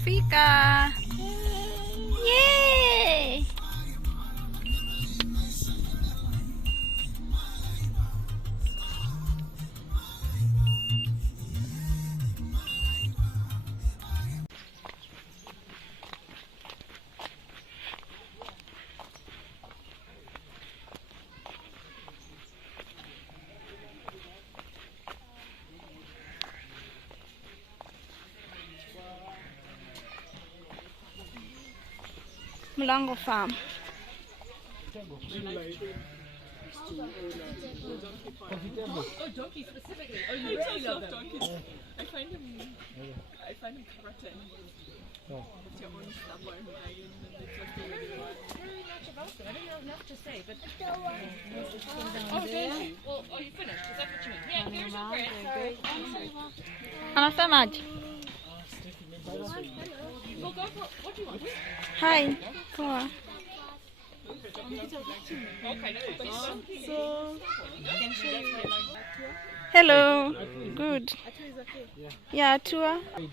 tumefika. Yay! Mlango Farm. Oh, donkeys specifically. Oh, you really love donkeys. I find him threatening. Oh. With your own stubborn dragon and it's just the way you are. Very much about it. I don't know enough to say, but. Oh, thank you. Well, are you finished? Is that what you mean? Yeah, here's your bread. Sorry. Anasemaje? Well, go for what do you want? Hi. Poa. Okay, so can show you. Hello. Good. Yeah, tour. I'm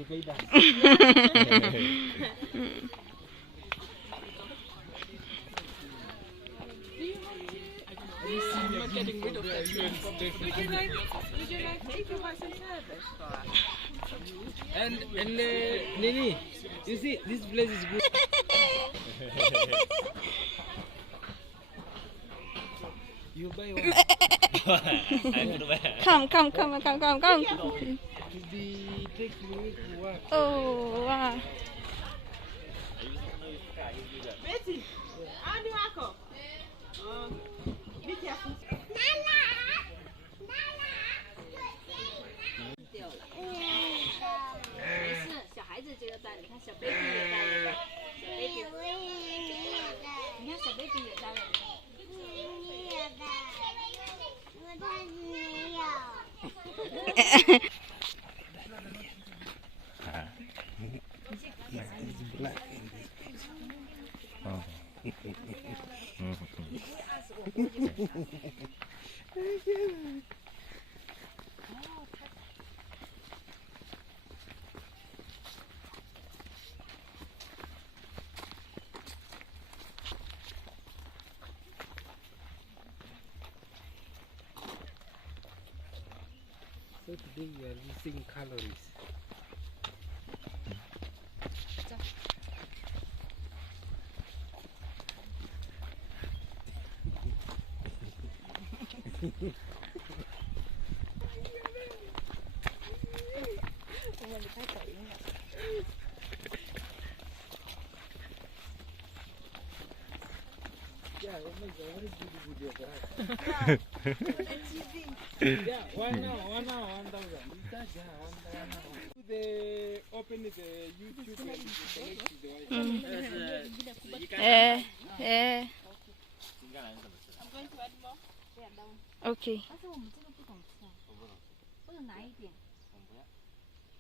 not getting rid of that. Would you like to take your license service for us? And Nini, you see, this place is good. You buy one. Come. To be take me to work. Oh, wow. Betty, how do I go? Be careful. 没事，小孩子就要带，你看小 baby 也带了，小 baby， 你看小 baby 也带了。So today you are losing calories. Yeah, oh my God, what is this video? Yeah, 1 hour, 1,000. They open the YouTube and you connect to the Wi-Fi. I'm going to add more. Okay. 但是我们这个不懂吃啊，或者拿一点，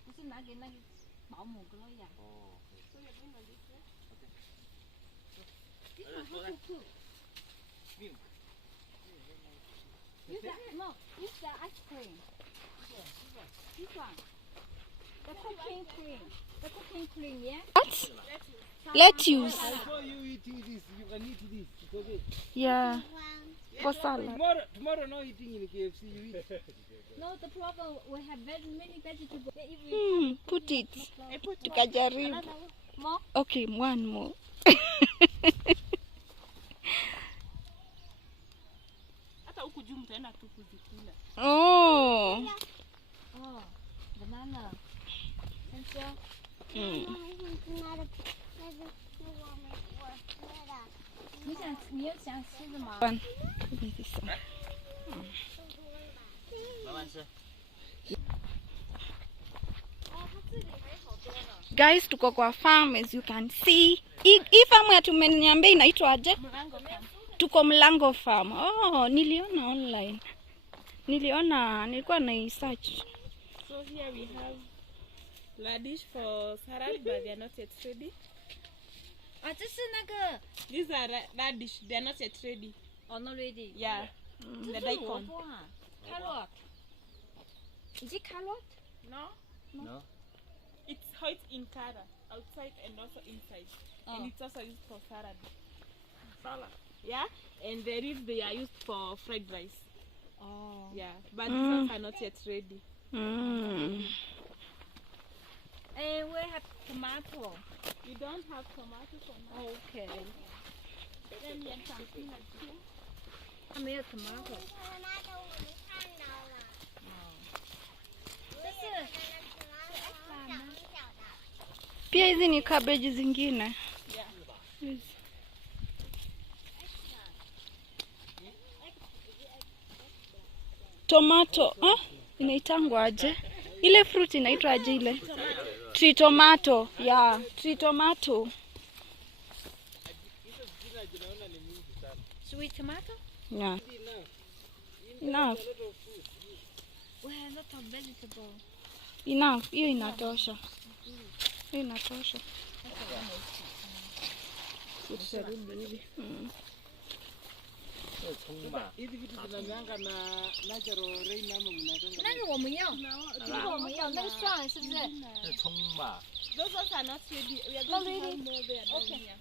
不是拿给那个保姆哥呀。So you're doing like this, yeah? This one how to cook? Use that, no, use the ice cream. This one. The cooking cream. The cooking cream, yeah? What? Lettuce. Before you eating this, you can eat this. It's okay. Yeah. For salad. Tomorrow not eating in KFC, you eat. No, the problem we have very many vegetables. If we Put it. I put Tukajaribu. more. Okay, one more. Hata huku juu mtaenda tu kuzikula. Oh. Oh, banana. Thank you.你有想吃的吗？ One. Guys, tuko kwa farm as you can see. Hii farm ya tumeniambia inaitwa aje? Tuko Mlango Farm. Oh, niliona online. Nilikuwa na search. So here we have radish for salad, but they are not yet ready. 啊，这是那个 These are radish, they are not yet ready. oh not ready. Yeah, the 这是 daikon. 萝卜啊 carrot. Is it carrot? No, No. it's white in color. outside and also inside. Oh. And it's also used for salad. Salad. Yeah. And the leaves they are used for fried rice. Oh. Yeah. But these ones are not yet ready. Mm. And we have tomato. You don't have tomato for now. Okay. Then you have something like this. How many tomato? Pia hizi ni cabbage zingine. Yeah. Hizi. Tomato, inaitangwa aje? Ile fruit inaitwa aje ile? Tree tomato. Yeah, tree tomato. Sweet tomato? Yeah. Enough. We have a lot of vegetable. Enough. Hiyo inatosha. Hiyo inatosha. Hizi vitu zinameanga na natural rain ama mnakanga. 那个我们要，这个我们要，那个蒜是不是？是葱吧？ Those ones are not ready. We are going to have more there down here.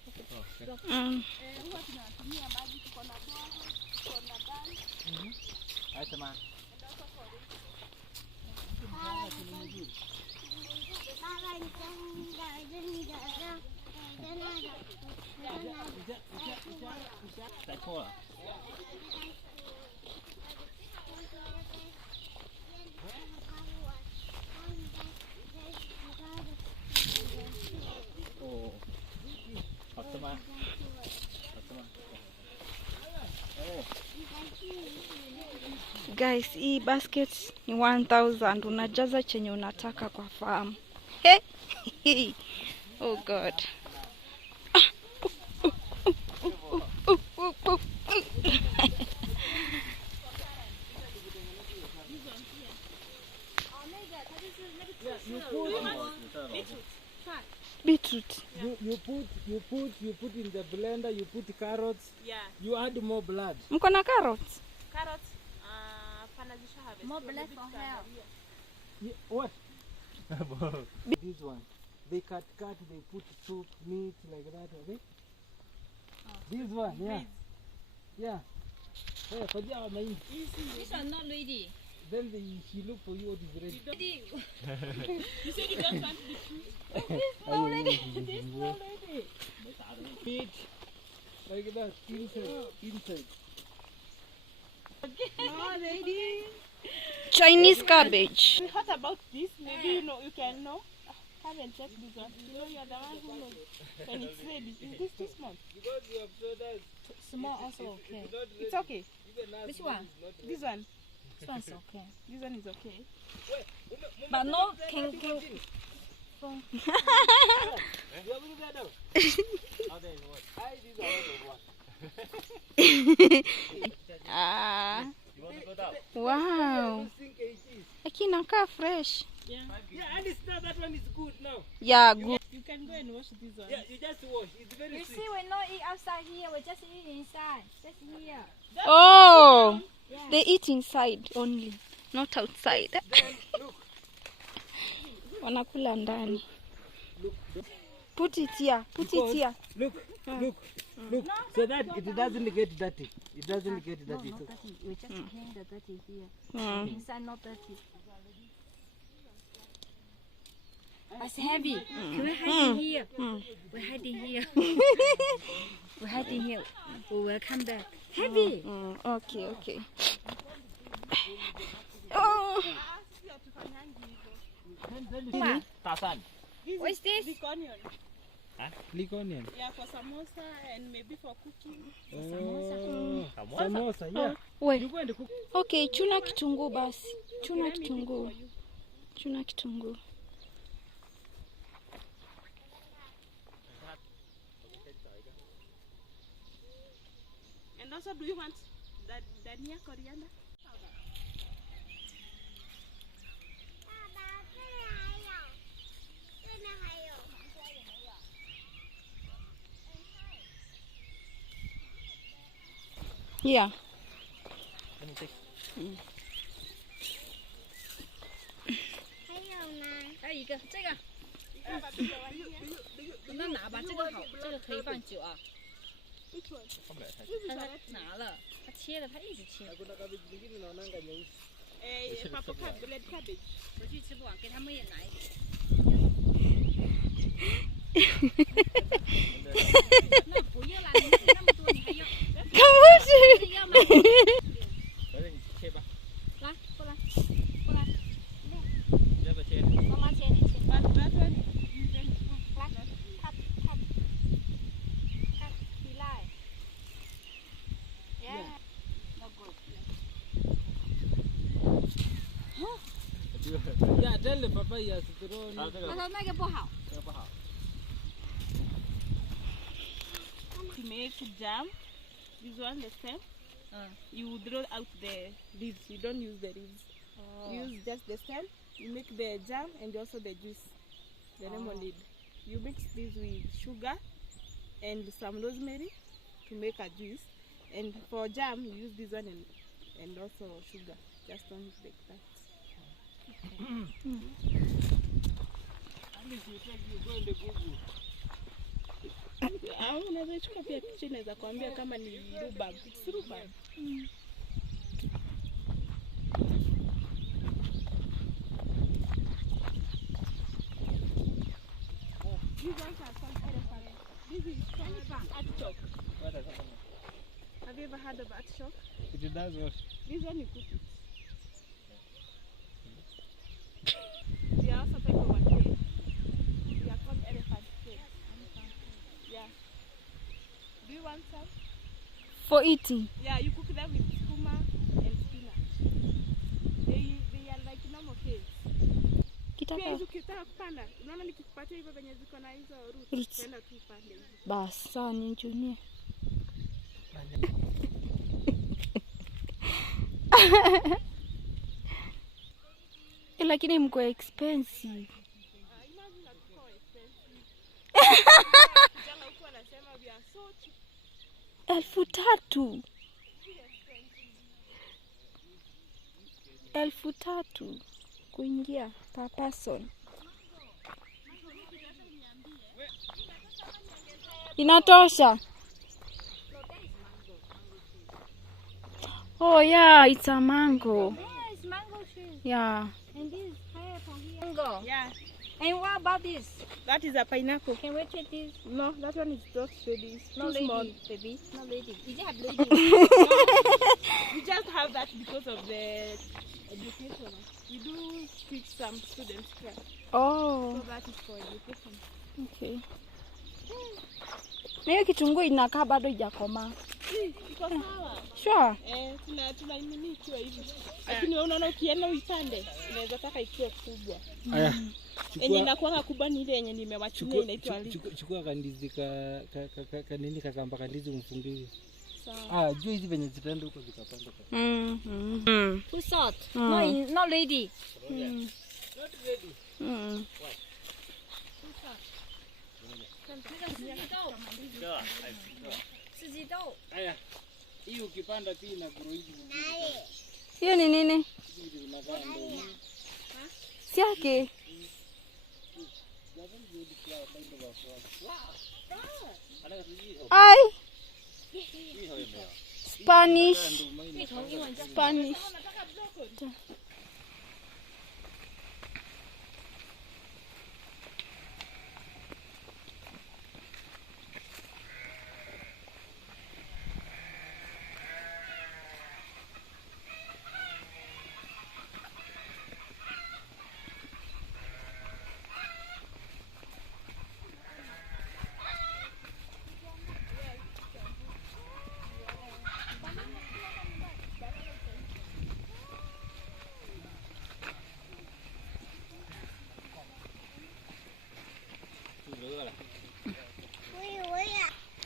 Mm. Huwa tunatumia maji, tuko na dogo, tuko na gani. Acha Tachoa. Oh. Fatma. Guys, hii basket ni 1000. Unajaza chenye unataka kwa farm. Hey. Oh God. Beetroot. You put in the blender, you put carrots, Yeah. you add more blood. Mko na carrots? Carrots, panazisha harvest. More blood for health. What? This one. They cut, they put soup, meat, like that, okay? This one, yeah. Yeah. Hey, Fajia wa mahindi. This one not ready. Then she look for you what is ready. Ready. You said you don't want the fruit. This not ready. Meat, like that, inside. Not ready. Chinese cabbage. What about this? Maybe you know, you can know. Come and check this one. You know, you are the one who knows when it's ready. Is this too small? Because you have told us. Small also okay. It's okay. Even us, Which one? This one. This one's okay. This one is okay. But no can. You have looked that out. Okay, what? I did a Ah, You want to go down? wow. Think it is. Lakini inakaa fresh. Yeah. Yeah, and it's not that one is good now. Yeah, good. You can go and wash this one. Yeah, you just wash. It's very You sweet. see, we not eat outside here. We just eat inside. Just here. Oh, Yeah. they eat inside only, not outside. Look. Wanakula ndani. Put it here. Put it here. Look. So that it doesn't get dirty. It doesn't get dirty. Not dirty. We just clean the dirty here. Mm. Inside not dirty. It's heavy. Can we hide in here? We're hiding here. We're hiding here. We will come back. Heavy. Okay. Oh. Tasan. What's this? Big onion. Leek onion. Yeah, for samosa and maybe for cooking. Oh. Samosa, yeah. Wait. You're going to cook. Okay, chuna kitunguu basi. Chuna kitunguu. And also, do you want dania coriander? Yeah. Let me take. 还有一个，这个。那拿吧，这个好，这个可以放久啊。他拿了，他切了，他一直切。 Kuna cabbage nyingine naonanga nyeusi. Purple cabbage, red cabbage. 回去吃不完，给他们也拿一点。那不要啦，你那么多，你还要？可不是。要吗？反正你切吧，来，过来，过来，你要不要切？妈妈切，你切。But that one, 来，看，起来。Yeah. No good. Yeah, tell the papa he has to throw. 他说那个不好。这个不好。 to make jam, this one the stem, you draw out the leaves. You don't use the leaves. You use just the stem. You make the jam and also the juice, the lemonade. You mix this with sugar and some rosemary to make a juice. And for jam, you use this one and also sugar. Just don't like that. At least you take you go in the Google. Unaweza chukua pia picha, inaweza kuambia kama ni rhubarb. It's rhubarb. These ones are called elephant. This is called artichoke. What does that mean? Have you ever heard of artichoke? It does what? This one you cook it. They are also type of a cake. They are called elephant cake. Yeah. Do you want some? For eating. Yeah, you cook them with skuma and spinach. They are like normal cakes. Pia Kitaka. hizo ukitaka kupanda, unaona nikikupatia hivyo venye ziko na hizo roots, Roots. tenda tu upande hizo. Basi sawa nichunie. Lakini mko expensive. Imagine hatuko expensive. Kijana huko anasema we are so cheap. 3,000. 3,000 kuingia per person. Inatosha. Oh yeah, it's a mango. Yeah, it's mango tree. Yeah. And this is pineapple here. Mango. Yeah. And what about this? That is a pineapple. Can we take this? No, that one is just ready. It's No too small. lady, baby. No lady. You just have lady. We just have that because of the education. We do teach some students here. Oh, So that is for education. okay. Na hiyo kitunguu inakaa bado haijakomaa. Iko sawa. Sure. Tuna imini ikiwa hivi. Lakini wewe unaona ukienda uipande, inaweza taka ikiwa kubwa. Aya. Yenye inakuwa kubwa ni ile yenye nimewachunia inaitwa lizi. Chukua kandizi ka nini kakamba kandizi umfungie. Sawa. Jua hizi venye zitaenda huko zikapanda. Too salt. No lady. Not ready. What? Aya. Hii ukipanda pia ina grow hivi. Hiyo ni nini? Hivi vinakaa ndio. Si yake. Ai. Spanish. Spanish.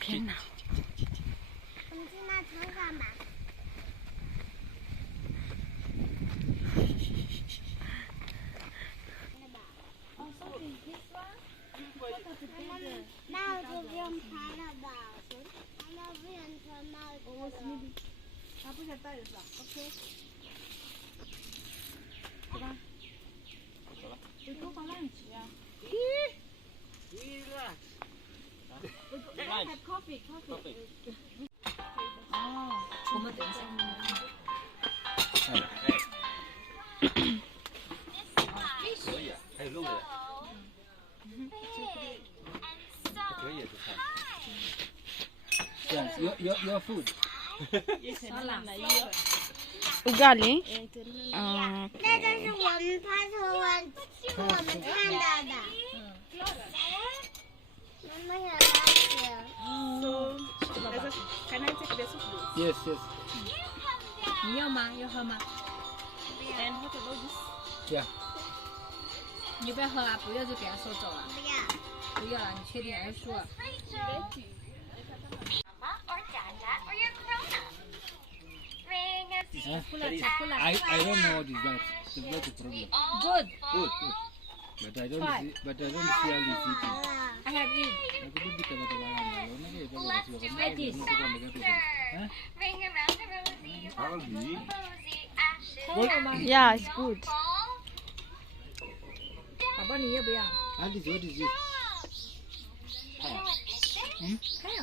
天哪！我们去那城干嘛？ 帽子不用拍了吧？妈妈不想穿帽子了。他不想戴是吧 ？OK。对吧？我多放浪去啊。Relax. Have coffee. Coffee. 哦，我们等一下。可以啊，还有肉的。可以，这菜。 Yeah, your food. Ugali. 那这是我们拍图文，是我们看到的。妈妈想拉屎。 Can I take the soup? Yes, yes. 你要吗？要喝吗？ And what about this? Yeah. 你要不要喝啊？不要就给他收走了。不要。不要了，你确定还是输了？ I don't know what is that. That's the problem. Good. Good, good. But I don't see. But I don't see all this eating. I have eat. Aku tu kita kata bahan malu. Like this. Huh? Yeah, it's good. 宝宝，你要不要？ What is this? 还有。